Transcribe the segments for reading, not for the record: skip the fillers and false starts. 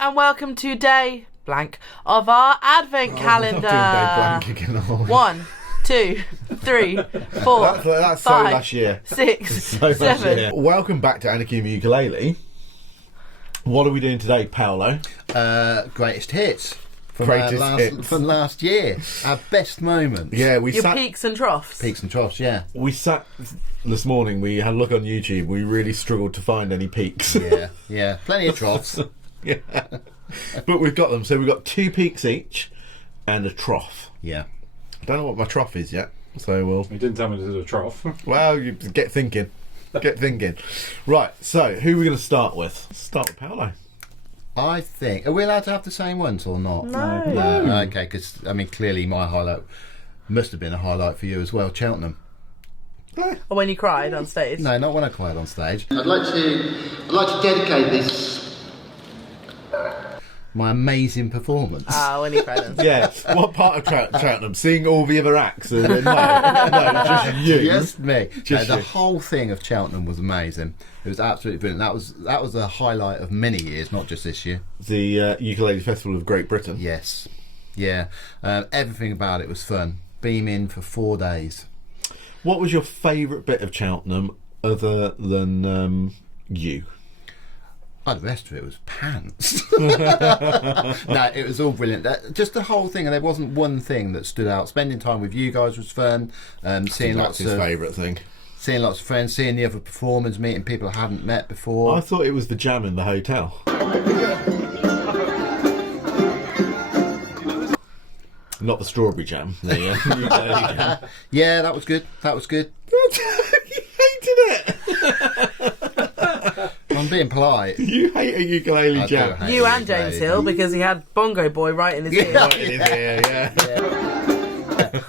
and welcome to day blank of our advent calendar. Not doing day blank again. 1, 2, 3, 4, that's 5, so last year. 6, So 7. Welcome back to Anarchy in the Ukulele. What are we doing today, Paolo? Greatest hits. From Hits. from last year. Our best moments. Yeah, Your peaks and troughs. Peaks and troughs, yeah. We sat this morning, we had a look on YouTube, we really struggled to find any peaks. Yeah. Plenty of troughs. Yeah. But we've got them. So we've got 2 peaks each and a trough. Yeah. I don't know what my trough is yet, so we'll... You didn't tell me to do a trough. Well, you get thinking. Get thinking. Right, so who are we going to start with? Start with Paolo. I think... Are we allowed to have the same ones or not? No. Okay, because, I mean, clearly my highlight must have been a highlight for you as well, Cheltenham. Or when you cried on stage. No, not when I cried on stage. I'd like to dedicate this. My amazing performance. When you cried on stage. Yes. What part of Cheltenham? Seeing all the other acts? No, just you. Just me. Just the you. whole thing of Cheltenham was amazing. It was absolutely brilliant. That was a highlight of many years, not just this year. The Ukulele Festival of Great Britain. Yes. Yeah. Everything about it was fun. Beaming for 4 days. What was your favourite bit of Cheltenham other than you? Oh, the rest of it was pants. No, it was all brilliant. Just the whole thing, and there wasn't one thing that stood out. Spending time with you guys was fun. Seeing That's his favourite thing. Seeing lots of friends, seeing the other performers, meeting people I hadn't met before. I thought it was the jam in the hotel. Not the strawberry jam. The ukulele jam. Yeah, that was good. That was good. You hated it. I'm being polite. You hate a ukulele I do jam. hate You it, and James mate. Hill, because he had Bongo Boy right in his ear. Right in his ear, yeah.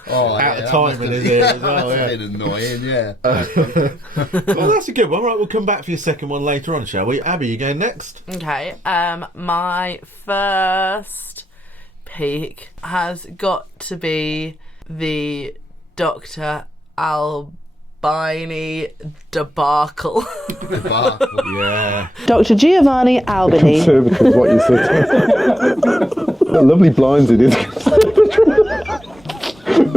Oh, Out of that time must in have his ear as that well, must yeah. have been annoying, yeah. Well, that's a good one. Right, we'll come back for your second one later on, shall we? Abby, you going next? Okay, my first peak has got to be the Dr. Albini debacle. Yeah. Dr. Giovanni Albini. Conservative, what you said. What lovely blinds it is.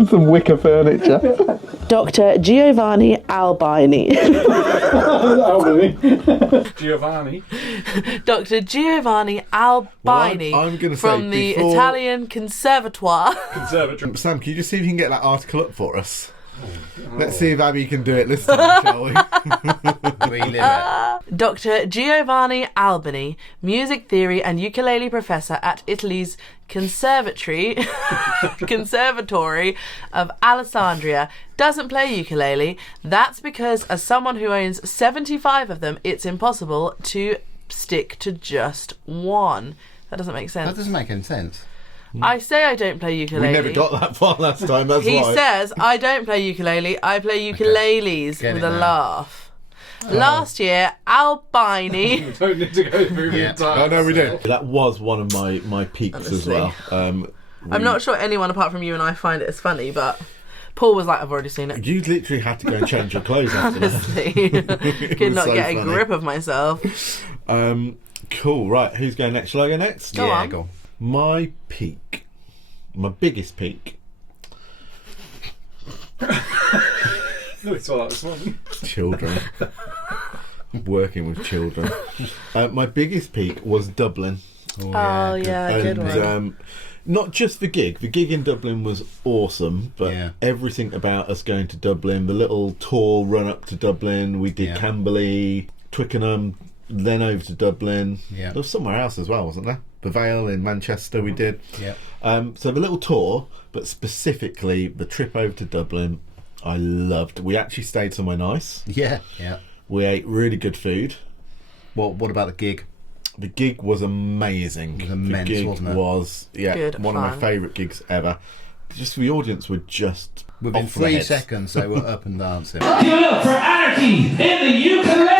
Some wicker furniture. Dr. Giovanni Albini. Giovanni. Dr. Giovanni Albini Well, I'm gonna say from the before- Italian Conservatoire. Conservatory. Sam, can you just see if you can get that article up for us? Let's see if Abby can do it this time, shall we? Relive it. Dr. Giovanni Albini, music theory and ukulele professor at Italy's Conservatory of Alessandria, doesn't play ukulele. That's because, as someone who owns 75 of them, it's impossible to stick to just one. That doesn't make sense. That doesn't make any sense. I say I don't play ukulele. We never got that far last time, that's He why. says, I don't play ukulele, I play ukuleles Get with it a now. laugh. Last year, Albini... We don't need to go through the Yeah. entire... Oh, no, we did. That was one of my peaks as Honestly. well. I'm not sure anyone apart from you and I find it as funny, but Paul was like, I've already seen it. You literally had to go and change your clothes after that. Honestly. Could was not so get a funny. grip of myself. Cool, right, who's going next? Shall I go next? Go yeah, on. go on. My peak, my biggest peak, We saw that this morning. children. Working with children. My biggest peak was Dublin. Oh, yeah, good one. Not just the gig. The gig in Dublin was awesome, but Yeah. everything about us going to Dublin, the little tour run up to Dublin, we did Yeah. Camberley, Twickenham, then over to Dublin. Yeah. There was somewhere else as well, wasn't there? The Vale in Manchester we did. Yeah. So the little tour, but specifically the trip over to Dublin, I loved. We actually stayed somewhere nice. Yeah. Yeah. We ate really good food. What about the gig? The gig was amazing. It was immense, the gig wasn't it? was Good one of my fun. favourite gigs ever. Just the audience were just Within off their 3 heads. seconds, they were up and dancing. Give it up for Anarchy in the Ukulele!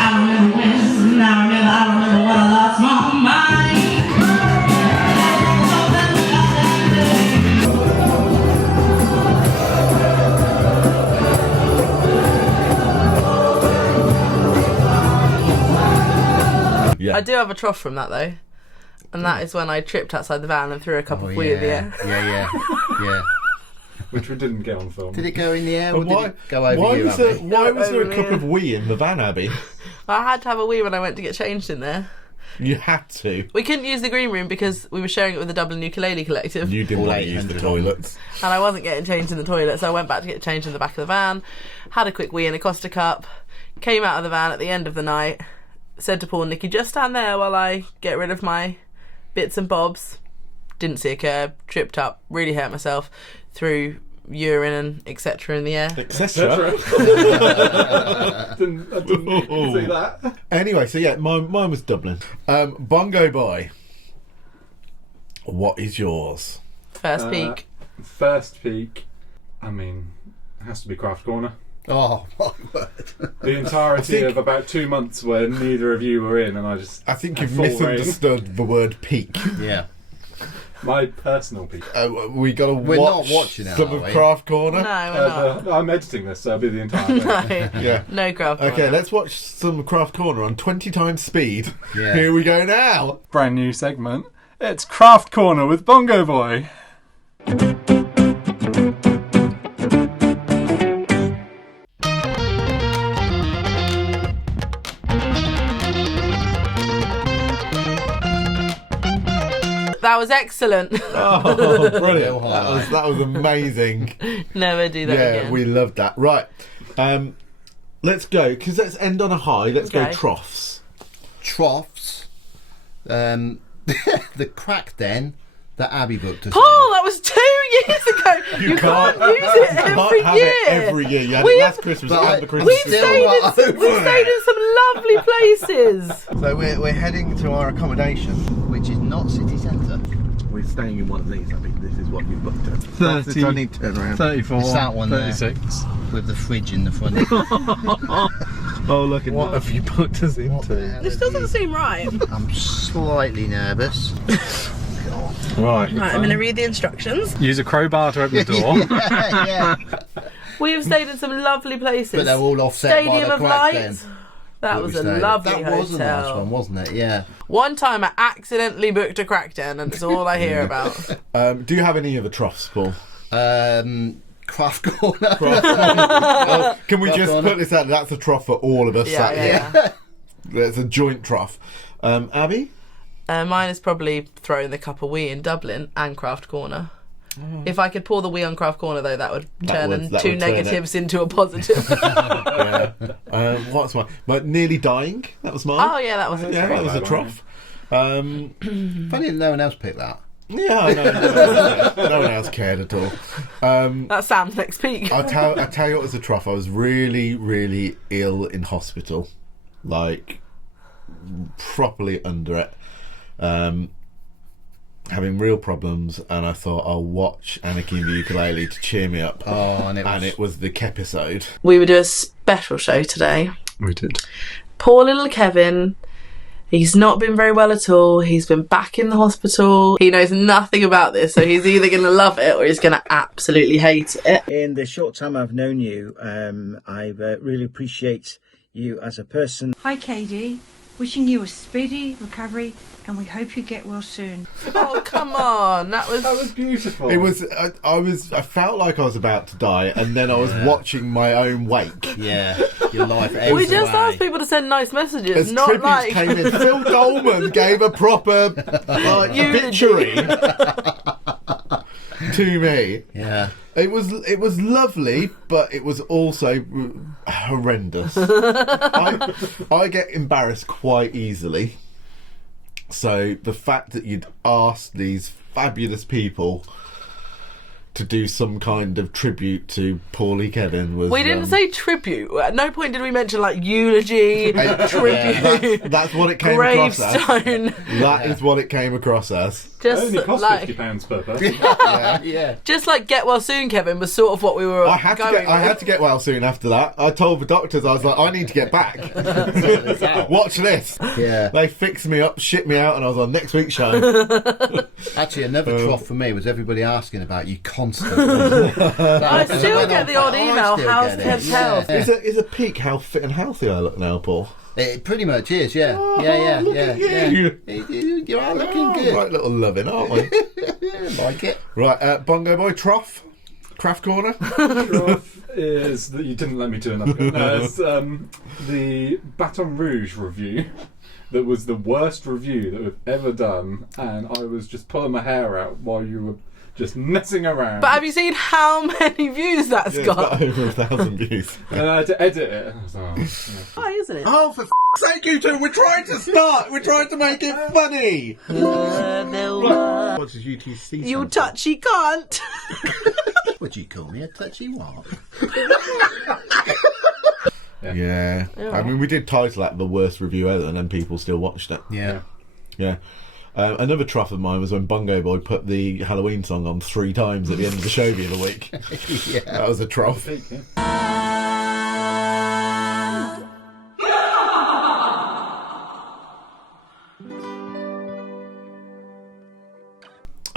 I remember when, I remember when I lost my mind. I do have a trough from that though, and that is when I tripped outside the van and threw a cup of wee in the air. Yeah. Which we didn't get on film. Did it go in the air or And did it go over you, Abby? why was there a over cup me. of wee in the van, Abby? I had to have a wee when I went to get changed in there. You had to. We couldn't use the green room because we were sharing it with the Dublin Ukulele Collective, You didn't All want to use the 800 toilets. and I wasn't getting changed in the toilet, so I went back to get changed in the back of the van, had a quick wee in a Costa cup, came out of the van at the end of the night, said to Paul and Nikki, just stand there while I get rid of my bits and bobs. Didn't see a curb, tripped up, really hurt myself, threw urine and etc. in the air. Etc. I didn't see that. Anyway, so yeah, mine was Dublin. Bongo Boy. What is yours? First peak. First peak, I mean, it has to be Craft Corner. Oh, my word. The entirety of about 2 months where neither of you were in, and I think had you've full misunderstood the word peak. Yeah. my personal peak. We got to We're watch not watching it, some are of we? Craft Corner. No, we're not. I'm editing this, so it'll be the entire thing. No, Yeah. no Craft Okay, Corner. let's watch some Craft Corner on 20 times speed. Yeah. Here we go now. Brand new segment. It's Craft Corner with Bongo Boy. That was excellent. Oh, brilliant. Real highlight. That was amazing. Never do that Yeah, again. we loved that. Right. Let's go, because let's end on a high. Let's go Okay. troughs. Troughs. The crack den that Abby booked us. Paul, that was 2 years ago. You can't use it You can't every have year. it every year. You had We it have- last Christmas But and the Christmas We've Still stayed, not in, we've over stayed in some lovely places. So we're heading to our accommodation, Which is not city centre. We're staying in one of these. I think this is what you booked at. 30, I need to turn around. 34, It's that one there. 36. With the fridge in the front. Oh, look at What have you booked us into? This doesn't seem right. I'm slightly nervous. Right. Right, I'm going to read the instructions. Use a crowbar to open the door. yeah. We have stayed in some lovely places. But they're all offset Stadium by the of crack Lights. den. That was a stayed at. lovely That was a nice hotel. one, wasn't it? Yeah. One time I accidentally booked a crack den, and it's all I hear about. Do you have any other troughs, Paul? Craft corner. Can we Craft just corner. put this out? That's a trough for all of us. Yeah, sat yeah, here. That's a joint trough. Abby? Mine is probably throwing the cup of wee in Dublin and Craft Corner. If I could pour the wee on Craft Corner, though, that would turn that two would turn negatives into a positive. Yeah. What's mine? Nearly dying. That was mine. Oh, yeah, that was a Yeah, that was a trough. Funny that no one else picked that. Yeah, I know. No one else cared at all. That's Sam's next peak. I'll tell you what was a trough. I was really, really ill in hospital. Like, properly under it. Having real problems, and I thought I'll watch Anarchy in the Ukulele to cheer me up. Oh, and it was the Kepisode. We would do a special show today. We did. Poor little Kevin. He's not been very well at all. He's been back in the hospital. He knows nothing about this, so he's either going to love it or he's going to absolutely hate it. In the short time I've known you, I really appreciate you as a person. Hi, KD. Wishing you a speedy recovery, and we hope you get well soon. Oh, come on. That was beautiful. It was. I felt like I was about to die, and then I was watching my own wake. Yeah, your life. We just asked people to send nice messages, As not tributes like... came in, Phil Dolman gave a proper obituary to me. Yeah. It was lovely, but it was also horrendous. I get embarrassed quite easily. So the fact that you'd asked these fabulous people to do some kind of tribute to Paulie Kevin was... We didn't say tribute. At no point did we mention, like, eulogy, tribute, that's what it came across as. gravestone. That is what it came across as. Just Only cost like... £50 per person. Yeah. Just like get well soon, Kevin, was sort of what we were I had to get well soon after that. I told the doctors, I was like, I need to get back. Watch this. Yeah. They fixed me up, shipped me out, and I was on next week's show. Actually, another trough for me was everybody asking about you constantly. I still get the odd email, how's Kev's health? Is a peak how fit and healthy I look now, Paul? It pretty much is, yeah. Oh, yeah. look at you. You are looking good. Right little loving, aren't we? Like it. Right, Bongo Boy, Trough, Craft Corner. Trough is that you didn't let me do enough. It's the Baton Rouge review. That was the worst review that we've ever done, and I was just pulling my hair out while you were just messing around. But have you seen how many views that's Yeah, it's got? got over 1,000 views. And I had to edit it. I was like, Why isn't it? Oh, for sake, you two! We're trying to start. We're trying to make it funny. Right. What does UTC? You touchy cunt. Would you call me a touchy what? Yeah. I mean, we did title that the worst review ever, and then people still watched it. Yeah. Another trough of mine was when Bongo Boy put the Halloween song on 3 times at the end of the show the other week. Yeah. That was a trough.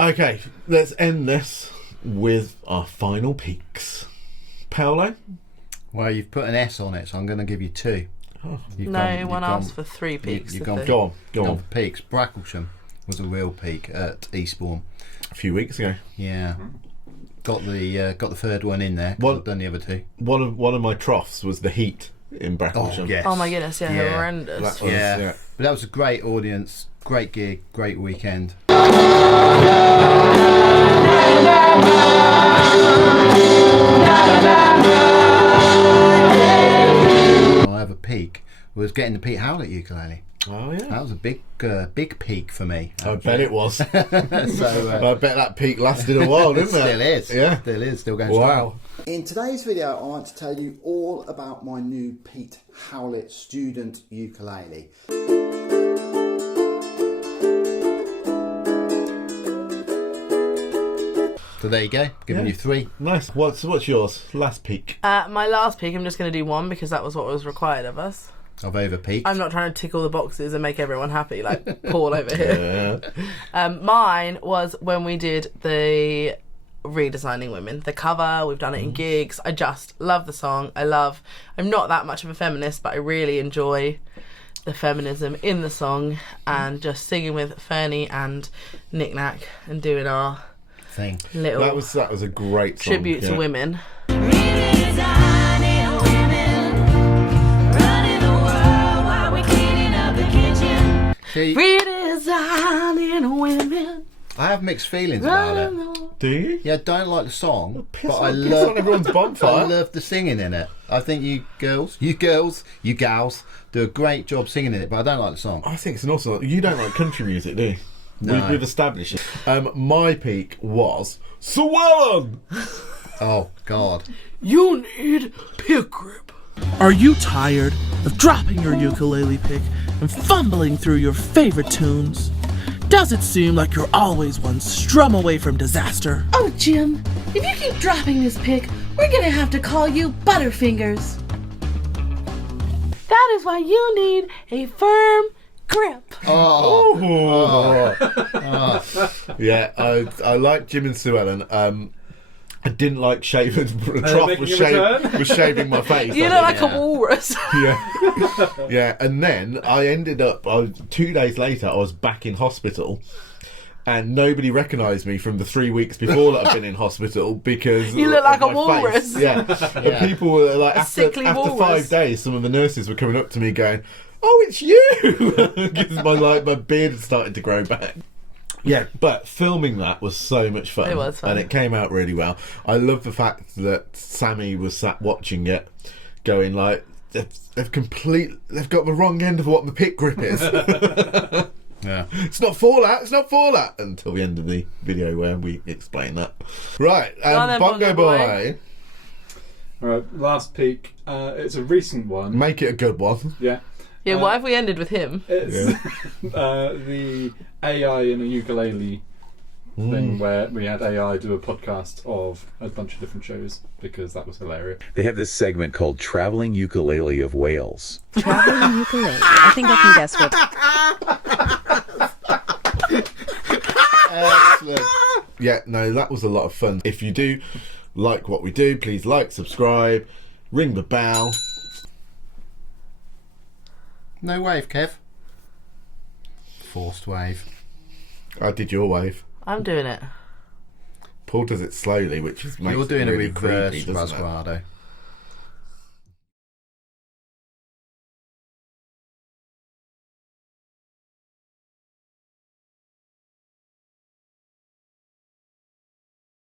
Okay, let's end this with our final peaks. Paolo? Well, you've put an S on it, so I'm going to give you 2. Oh. No one asked for 3 peaks. You've did they? Go on. for peaks. Bracklesham was a real peak at Eastbourne. A few weeks ago. Yeah. Got the third one in there. What- I've done the other 2. One of my troughs was the heat in Bracklesham. Oh, yes. Oh my goodness, yeah, Yeah. horrendous. That was- Yeah. But that was a great audience, great gig, great weekend. I have a peak was getting the Pete Howlett ukulele. Oh yeah. That was a big peak for me. I bet it was. So I bet that peak lasted a while, didn't it? still is. Yeah. Still is. Still going Wow. strong. In today's video, I want to tell you all about my new Pete Howlett student ukulele. So there you go. Giving you 3. Nice. What's yours? Last peak. My last peak, I'm just going to do 1 because that was what was required of us. I've over peaked. I'm not trying to tick all the boxes and make everyone happy like Paul over here. Yeah. Mine was when we did the redesigning women, the cover. We've done it in gigs. I just love the song. I'm not that much of a feminist, but I really enjoy the feminism in the song and just singing with Fernie and Nick Nack and doing our Thing. little That was a great song. tribute to women. See, Redesigning women. I have mixed feelings about it. Do you? Yeah, I don't like the song, Piss but on, I piss love on everyone's bonfire. I love the singing in it. I think you gals, you gals do a great job singing in it, but I don't like the song. I think it's an awesome. You don't like country music, do you? No. We've established it. My peak was Swellen. Oh God. You need pick grip. Are you tired of dropping your ukulele pick and fumbling through your favorite tunes? Does it seem like you're always one strum away from disaster? Oh, Jim, if you keep dropping this pick, we're gonna have to call you Butterfingers. That is why you need a firm grip. Yeah, I like Jim and Sue Ellen. I didn't like shaving. The trough was shaving my face. You look like a walrus. Yeah. And then I ended up. 2 days later, I was back in hospital, and nobody recognised me from the 3 weeks before that I've been in hospital because You look of like a my walrus. face. Yeah. And people were like, after sickly 5 walrus. days, some of the nurses were coming up to me going, "Oh, it's you," because my beard had started to grow back. Yeah, but filming that was so much fun. It was fun. And it came out really well. I love the fact that Sammy was sat watching it, going like, they've got the wrong end of what the pick grip is. Yeah. It's not Fallout, until the end of the video where we explain that. Right, on then, Bongo Bongo Boy. Boy. Alright, last peak. It's a recent one. Make it a good one. Yeah. Yeah, what if we ended with him? It's the AI in a ukulele thing where we had AI do a podcast of a bunch of different shows because that was hilarious. They have this segment called Traveling Ukulele of Wales. Traveling ukulele. I think I can guess what. Excellent. Yeah, no, that was a lot of fun. If you do like what we do, please like, subscribe, ring the bell. No wave, Kev. Forced wave. I did your wave. I'm doing it. Paul does it slowly, which is makes You're doing it really a reverse creepy, doesn't it? Rasguardo.